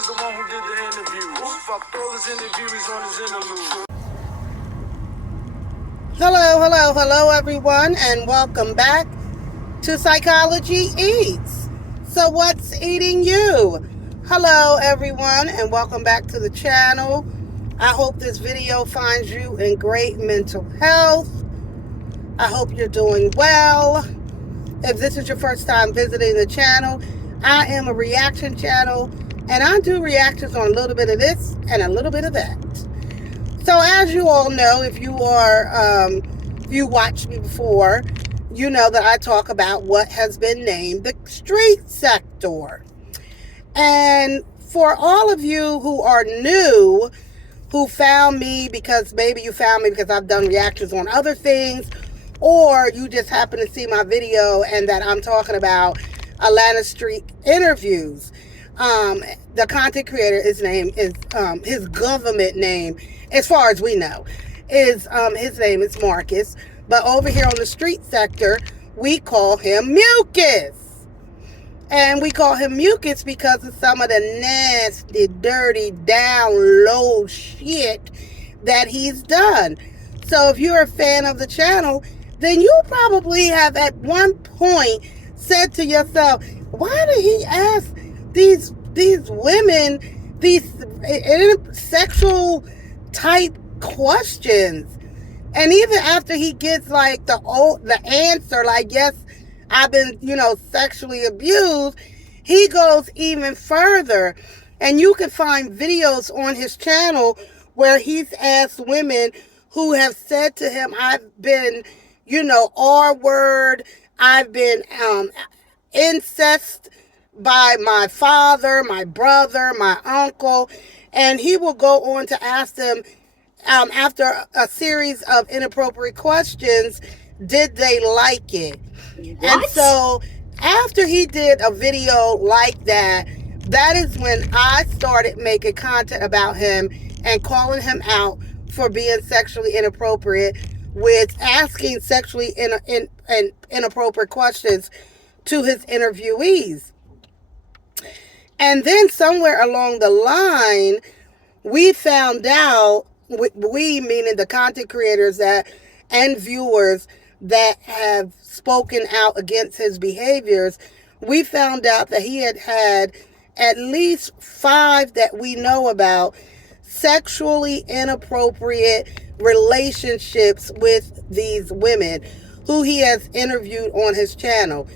was the one who did the interview. Fucked all his interviewees on his interlude. Hello, everyone, and welcome back to Psychology Eats. So what's eating you? Hello, everyone, and welcome back to the channel. I hope this video finds you in great mental health. I hope you're doing well. If this is your first time visiting the channel, I am a reaction channel, and I do reactions on a little bit of this and a little bit of that. So as you all know, if you watched me before, you know that I talk about what has been named the street sector. And for all of you who are new, who found me because maybe you found me because I've done reactions on other things, or you just happen to see my video and that I'm talking about Atlanta street interviews. The content creator, his name is, his government name, as far as we know, is, his name is Marcus. But over here on the street sector, we call him Mucus. And we call him Mucus because of some of the nasty, dirty, down low shit that he's done. So if you're a fan of the channel, then you probably have at one point said to yourself, why did he ask these women these sexual type questions? And even after he gets like the answer, like, yes, I've been, sexually abused, he goes even further. And you can find videos on his channel where he's asked women who have said to him, I've been, R-word, I've been incest by my father, my brother, my uncle. And he will go on to ask them, after a series of inappropriate questions, did they like it? What? And so after he did a video like that, that is when I started making content about him and calling him out for being sexually inappropriate with asking sexually inappropriate questions to his interviewees. And then somewhere along the line, we found out, we meaning the content creators and viewers that have spoken out against his behaviors, we found out that he had at least 5 that we know about sexually inappropriate relationships with these women who he has interviewed on his channel.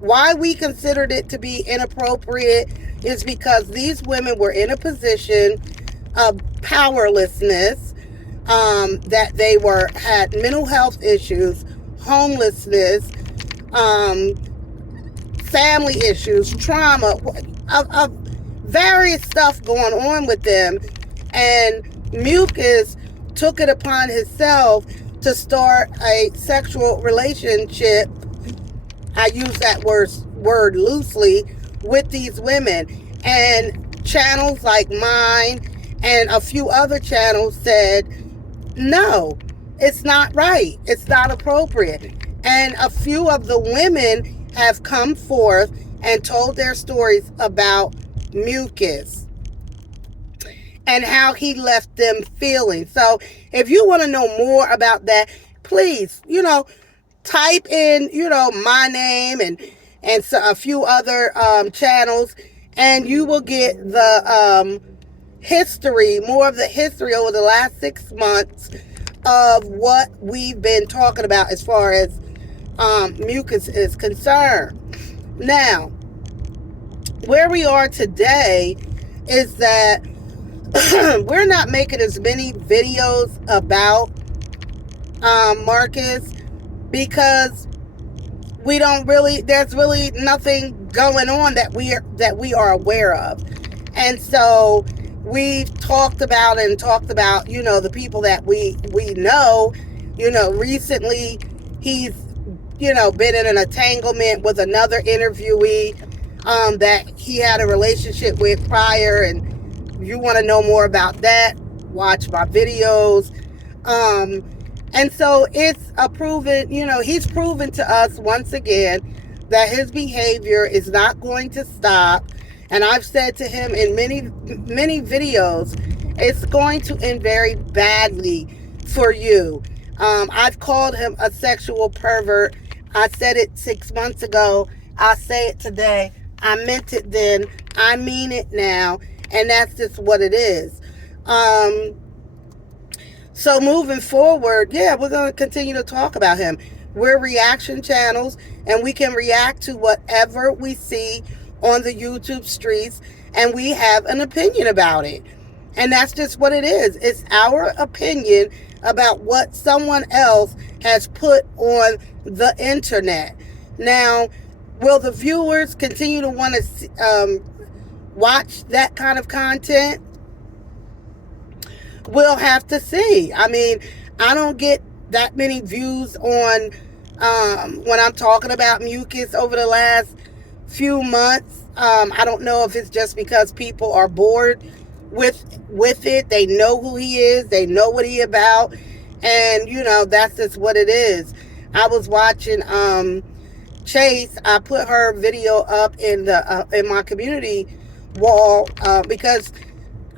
Why we considered it to be inappropriate is because these women were in a position of powerlessness, that they had mental health issues, homelessness, family issues, trauma, of various stuff going on with them. And Mucus took it upon himself to start a sexual relationship, I use that word loosely, with these women. And channels like mine and a few other channels said, no, it's not right. It's not appropriate. And a few of the women have come forth and told their stories about Mucus and how he left them feeling. So if you want to know more about that, please, type in, my name and so a few other channels, and you will get the history, more of the history over the last 6 months of what we've been talking about as far as Mucus is concerned. Now, where we are today is that we're not making as many videos about Marcus because there's really nothing going on that we are aware of. And so we've talked about, the people that we know. Recently he's, been in an entanglement with another interviewee that he had a relationship with prior. And if you want to know more about that, watch my videos. And so it's he's proven to us once again that his behavior is not going to stop. And I've said to him in many videos, it's going to end very badly for you. I've called him a sexual pervert. I said it 6 months ago. I say it today. I meant it then. I mean it now. And that's just what it is. So moving forward, yeah, we're going to continue to talk about him. We're reaction channels, and we can react to whatever we see on the YouTube streets, and we have an opinion about it. And that's just what it is. It's our opinion about what someone else has put on the internet. Now, will the viewers continue to want to watch that kind of content? We'll have to see. I mean, I don't get that many views on when I'm talking about mucus over the last few months. I don't know if it's just because people are bored with it. They know who he is. They know what he about. And, that's just what it is. I was watching Chase. I put her video up in my community wall because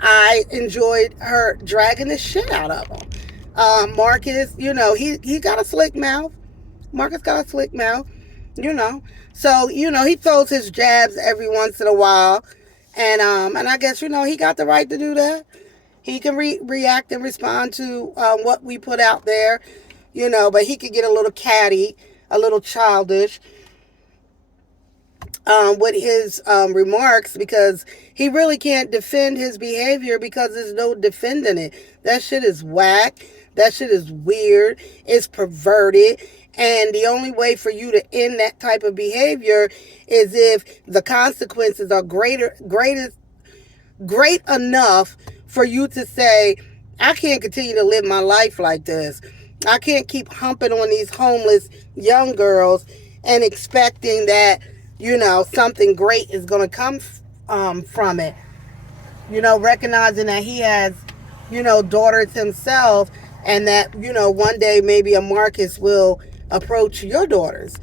I enjoyed her dragging the shit out of him. Marcus, he got a slick mouth. Marcus got a slick mouth, So, he throws his jabs every once in a while. And I guess, he got the right to do that. He can react and respond to what we put out there, but he could get a little catty, a little childish with his remarks, because he really can't defend his behavior because there's no defending it. That shit is whack. That shit is weird. It's perverted. And the only way for you to end that type of behavior is if the consequences are great enough for you to say, I can't continue to live my life like this. I can't keep humping on these homeless young girls and expecting that, something great is going to come from it. Recognizing that he has, daughters himself, and that, one day maybe a Marcus will approach your daughters.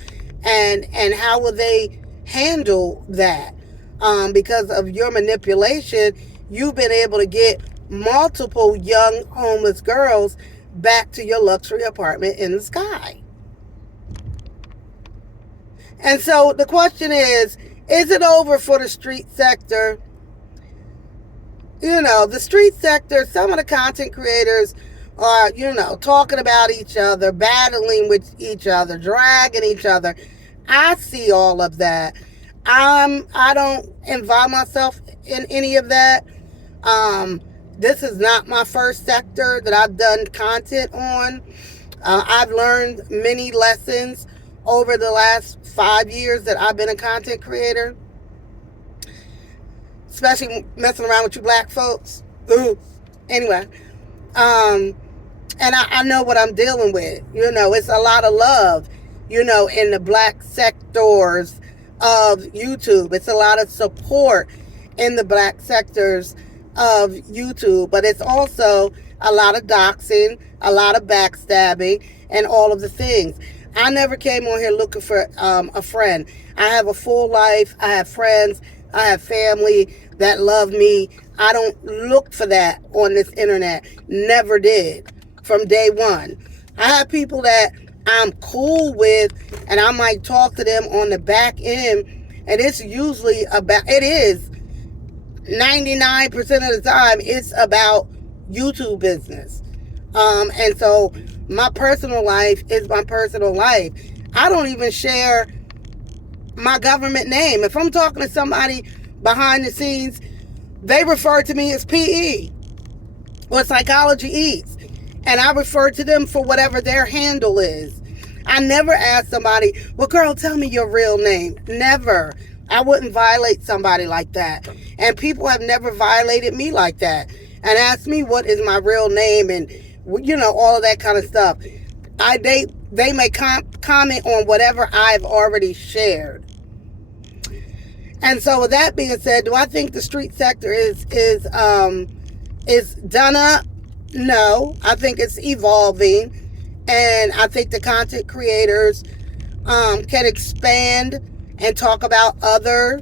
And how will they handle that? Because of your manipulation, you've been able to get multiple young homeless girls back to your luxury apartment in the sky. And so the question is it over for the street sector? The street sector, some of the content creators are, talking about each other, battling with each other, dragging each other. I see all of that. I don't involve myself in any of that. This is not my first sector that I've done content on. I've learned many lessons over the last 5 years that I've been a content creator, especially messing around with you black folks. Ooh. Anyway, and I know what I'm dealing with. It's a lot of love, in the black sectors of YouTube. It's a lot of support in the black sectors of YouTube, but it's also a lot of doxing, a lot of backstabbing, and all of the things. I never came on here looking for a friend. I have a full life. I have friends. I have family that love me. I don't look for that on this internet. Never did from day one. I have people that I'm cool with, and I might talk to them on the back end, and it's usually it is 99% of the time, it's about YouTube business. And so my personal life is my personal life. I don't even share my government name. If I'm talking to somebody behind the scenes, they refer to me as PE or Psychology Eats. And I refer to them for whatever their handle is. I never ask somebody, well, girl, tell me your real name. Never. I wouldn't violate somebody like that. And people have never violated me like that and asked me what is my real name and, all of that kind of stuff. They may comment on whatever I've already shared. And so with that being said, do I think the street sector is done up? No. I think it's evolving. And I think the content creators can expand and talk about other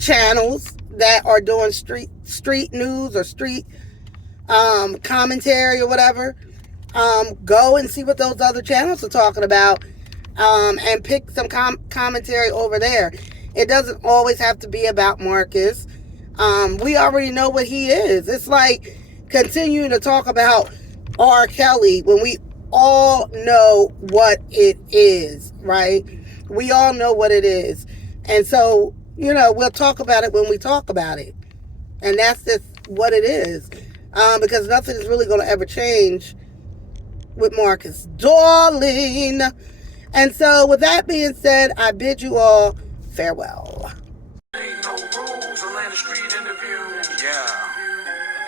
channels that are doing street news or street commentary or whatever. Go and see what those other channels are talking about, and pick some commentary over there. It doesn't always have to be about Marcus. We already know what he is. It's like continuing to talk about R. Kelly when we all know what it is, right? We all know what it is. And so, we'll talk about it when we talk about it. And that's just what it is. Because nothing is really going to ever change with Marcus, darling. And so, with that being said, I bid you all farewell. Ain't no rules, Atlanta Street interview. Yeah.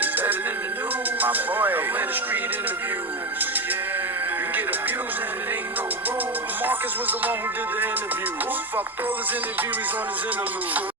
Is that it in the news? My boy. Atlanta Street interviews. Yeah. You get abused and it ain't no rules. Marcus was the one who did the interview. Fucked all his interviewees on his interlude.